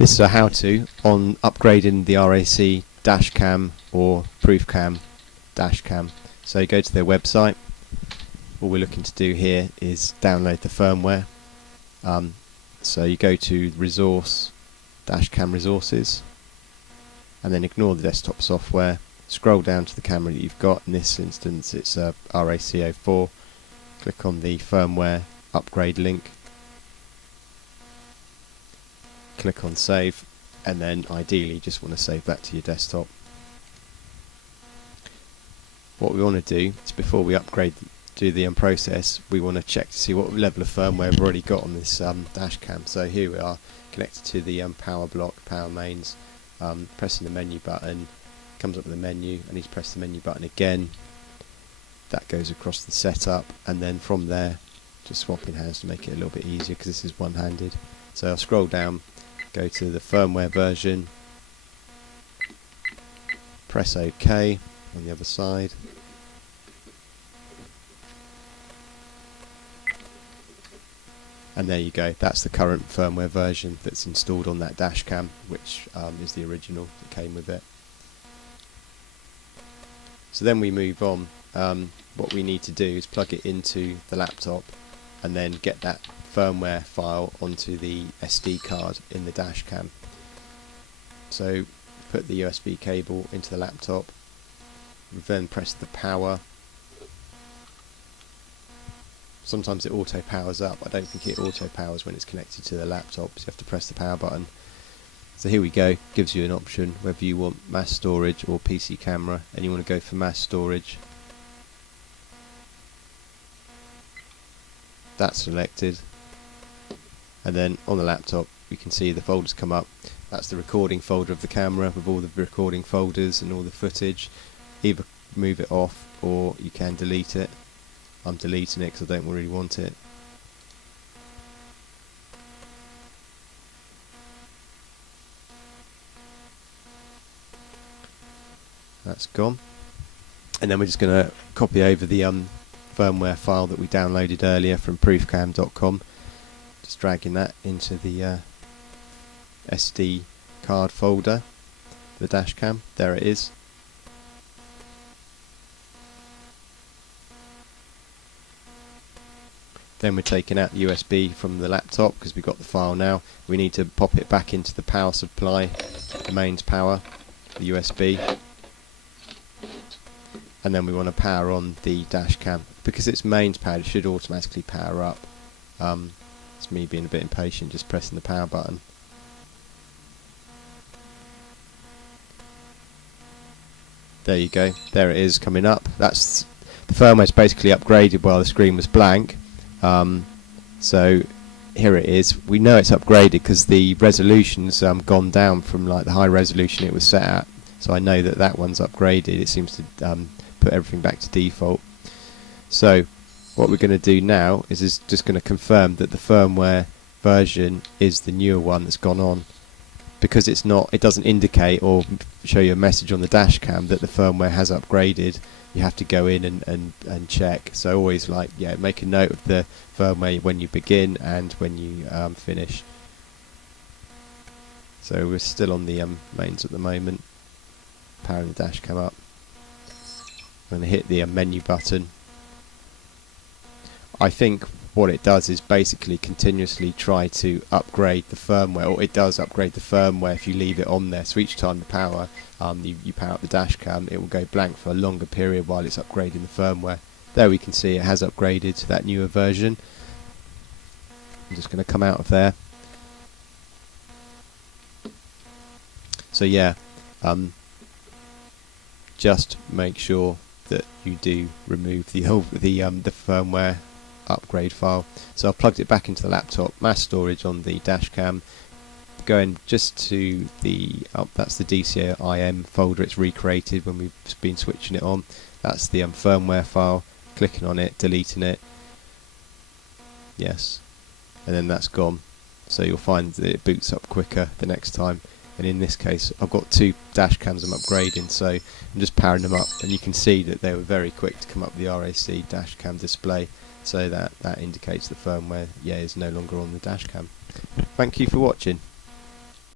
This is a how-to on upgrading the RAC Dashcam or Proofcam Dashcam. So you go to their website. All we're looking to do here is download the firmware. So you go to Resource, Dashcam Resources, and then ignore the desktop software. Scroll down to the camera that you've got. In this instance it's a RAC04. Click on the firmware upgrade link. Click on save, and then ideally you just want to save that to your desktop. What we want to do is, before we do the process, we want to check to see what level of firmware we've already got on this dashcam. So here we are, connected to the power block, power mains, pressing the menu button, comes up with a menu. I need to press the menu button again. That goes across the setup, and then from there just swapping hands to make it a little bit easier because this is one-handed. So I'll scroll down, go to the firmware version, press OK on the other side, and there you go. That's the current firmware version that's installed on that dashcam, which is the original that came with it. So then we move on. What we need to do is plug it into the laptop and then get that firmware file onto the SD card in the dashcam. So put the USB cable into the laptop, then press the power. Sometimes it auto powers up. I don't think it auto powers when it's connected to the laptop, so you have to press the power button. So here we go, gives you an option whether you want mass storage or PC camera, and you want to go for mass storage. That's selected, and then on the laptop we can see the folders come up. That's the recording folder of the camera with all the recording folders and all the footage. Either move it off or you can delete it. I'm deleting it because I don't really want it. That's gone, and then we're just going to copy over the firmware file that we downloaded earlier from proofcam.com. Just dragging that into the SD card folder, the dashcam. There it is. Then we're taking out the USB from the laptop because we've got the file now. We need to pop it back into the power supply, the mains power, the USB. And then we want to power on the dashcam. Because it's mains powered, it should automatically power up. It's me being a bit impatient, just pressing the power button. There you go, there it is coming up. That's the firmware's basically upgraded while the screen was blank. So here it is. We know it's upgraded because the resolution's gone down from like the high resolution it was set at. So I know that that one's upgraded. It seems to put everything back to default. So what we're going to do now is just going to confirm that the firmware version is the newer one that's gone on. Because it's not, it doesn't indicate or show you a message on the dashcam that the firmware has upgraded. You have to go in and check. So always make a note of the firmware when you begin and when you finish. So we're still on the mains at the moment, powering the dashcam up. I'm going to hit the menu button. I think what it does is basically continuously try to upgrade the firmware, or it does upgrade the firmware if you leave it on there. So each time you power up the dashcam, it will go blank for a longer period while it's upgrading the firmware. There we can see it has upgraded to that newer version. I'm just going to come out of there. So yeah, just make sure that you do remove the firmware upgrade file. So I've plugged it back into the laptop, mass storage on the dashcam, going just to the that's the DCIM folder it's recreated when we've been switching it on. That's the firmware file, clicking on it, deleting it, yes, and then that's gone. So you'll find that it boots up quicker the next time. And in this case I've got two dashcams I'm upgrading, so I'm just powering them up, and you can see that they were very quick to come up with the RAC dashcam display, so that indicates the firmware is no longer on the dashcam. Thank you for watching.